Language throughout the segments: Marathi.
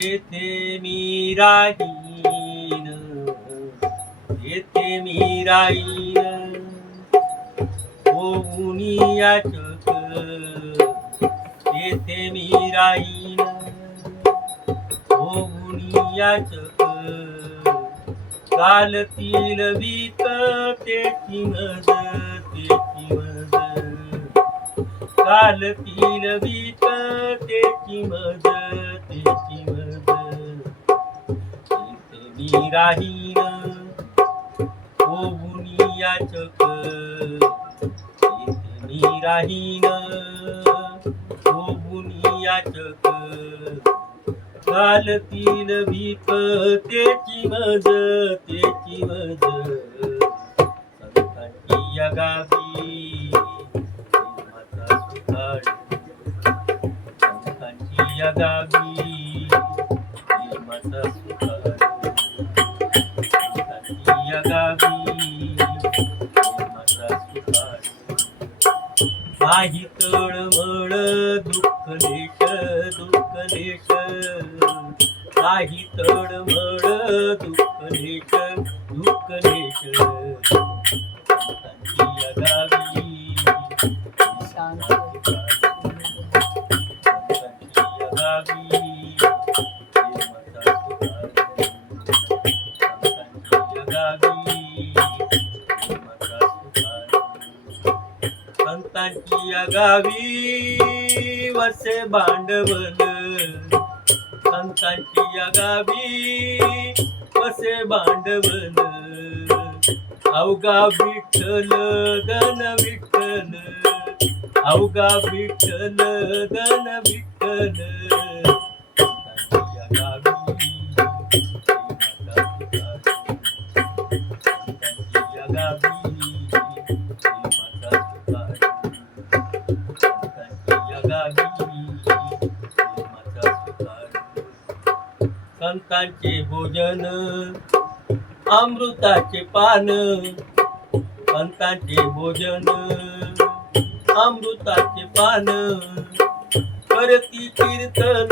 येथे मी राहीन, येथे मी राहीन, होऊन याचक येथे मी राहीन, होऊन याचक चालतील विकतेची मज, तेची मज, चालतील विकतेची मज, तेची मज. इथे मी राहीन, होऊन याचक, इथे मी राहीन, होऊन याचक चालतील विकतेची मज, तेची मज. संतांची या गावी प्रेमाचा सुकाळ, संतांची या गावी प्रेमाचा सुकाळ, संतांची या गावी प्रेमाचा सुकाळ. नाही तळमळ दुःख लेश, दुःख लेश, नाही तळमळ दुःख लेश, दुःख लेश. संतांची या गावी संतांची या गावी प्रेमाचा सुकाळ, संतांची या गावी प्रेमाचा सुकाळ. संतांची या गावी वसे भांडवल, संतांची या गावी वसे भांडवल. अवघा विठ्ठल धन विठ्ठल, अवघा विठ्ठल धन विठ्ठल. संतांची या गावी प्रेमाचा सुकाळ, संतांची या गावी प्रेमाचा सुकाळ, संतांची या गावी प्रेमाचा सुकाळ. संतांचे भोजन अमृताचे पान, संतांचे भोजन अमृताचे पान. करती कीर्तन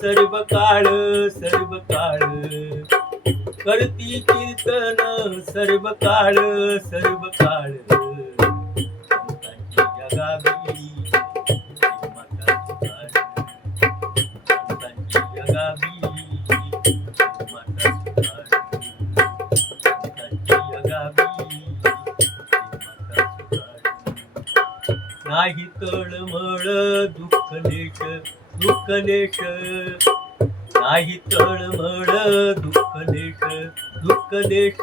सर्व काळ, सर्व काळ, करती कीर्तन सर्व काळ, सर्व काळ. संतांची या गावी प्रेमाचा सुकाळ, संतांची या गावी प्रेमाचा सुकाळ, संतांची या गावी प्रेमाचा सुकाळ. नाही तळमळ दुःख लेश, दुःख लेश, नाही तळमळ दुःख लेश, दुःख लेश.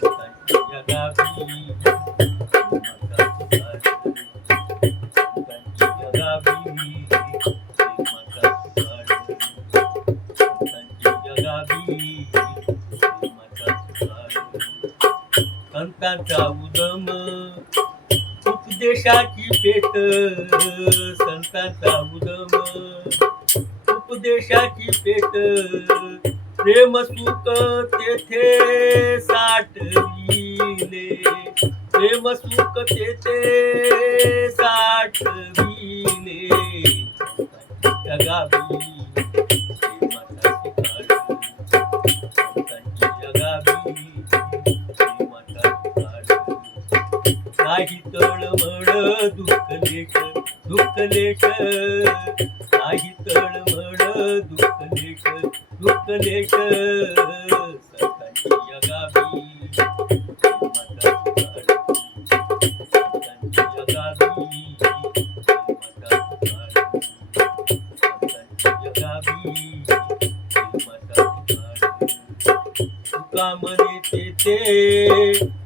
संतांची या गावी प्रेमाचा सुकाळ, संतांची या गावी प्रेमाचा सुकाळ, संतांची या गावी प्रेमाचा सुकाळ. संतांचा उदम उपदेशाची पेट, संतांचा उदम उपदेशाची पेट. प्रेम सुख तेथे साठविले, प्रेम सुख तेथे साठविले. संतांची या गावी प्रेमाचा सुकाळ, संतांची या गावी प्रेमाचा सुकाळ. नाही तळमळ दुःख लेश, दुःख लेश, नाही तळमळ दुःख लेश, दुःख लेश. संतांची या गावी प्रेमाचा सुकाळ, संतांची या गावी प्रेमाचा सुकाळ, संतांची या गावी प्रेमाचा सुकाळ. तुका म्हणे तेथे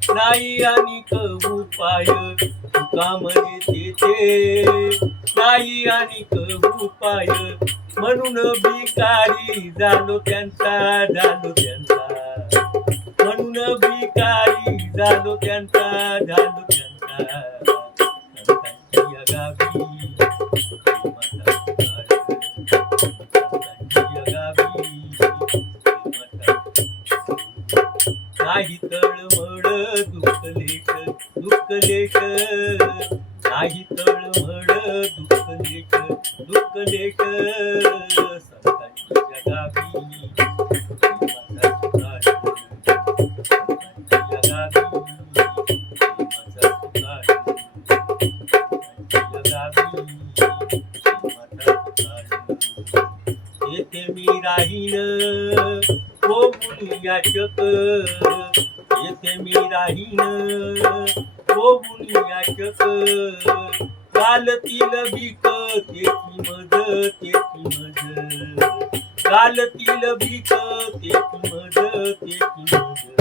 नाही अनिक उपाय, तुका म्हणे तेथे नाही अनिक उपाय. म्हणून भिकारी झालो त्यांचा, झालो त्यांचा, म्हणून भिकारी झालो त्यांचा, झालो त्यांचा. संतांची या गावी प्रेमाचा सुकाळ, संतांची या गावी प्रेमाचा सुकाळ. नाही तळमळ दुःख लेश, दुःख लेश, नाही तळमळ दुःख लेश, दुःख लेश. संतांची येथे मी राहीन ओ मुनी याचक, येथे मी राहीन ओ मुनी याचक, घालतील भीक तेची मज, तेची मज, घालतील भीक तेची मज, तेची मज.